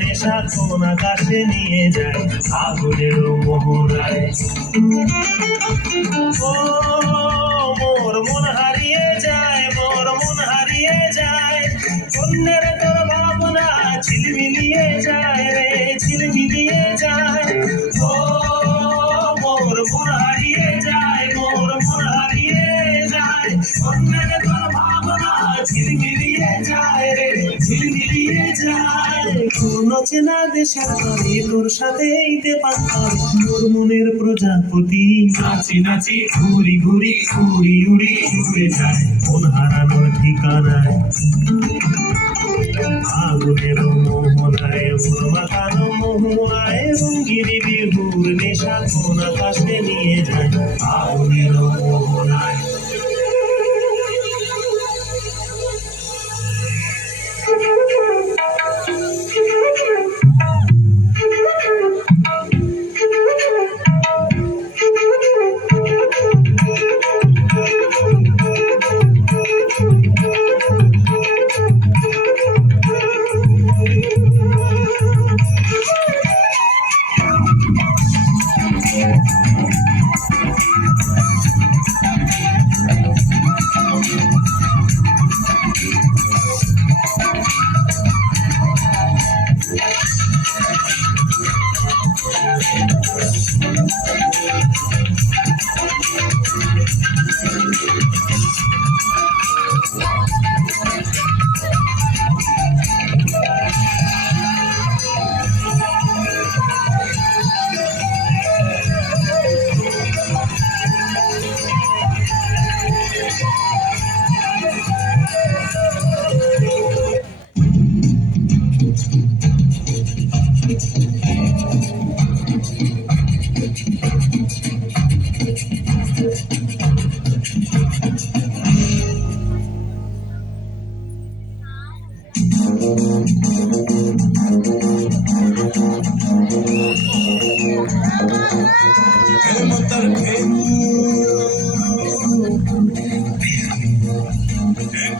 নেশা কোন আকাশে নিয়ে যায় আগুনের মোহনায়। ও মোর মন হারিয়ে যায়, মোর মন হারিয়ে যায়, অন্যের তোর ভাবনা ঝিলমিলিয়ে যায় রে, ঝিলমিলিয়ে যায়। ও মোর মন হারিয়ে যায়, মোর মন হারিয়ে যায়, অন্যের তোর ভাবনা ঝিলমিলিয়ে যায় রে, ঝিলমিলিয়ে যায়। কোন চেনা দেশের গানে তোর সাথে এইতে পারতাম তোর মনের প্রজাপতি, নাচি নাচি ঘুরি ঘুরি উড়ি উড়ি উড়ে যায় মন হারানোর ঠিকানায়। আগুনের মোহনায় মন মাতানো মোহনায় রঙ্গিনী বিহুর নেশা কোন আকাশে নিয়ে যায় আগুনের মোহনায়।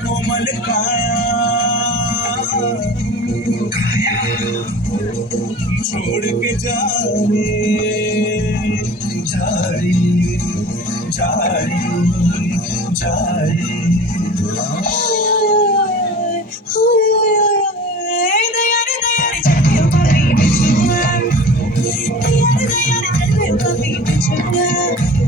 कोमल काया छोड़ के जाने जारी जारी जारी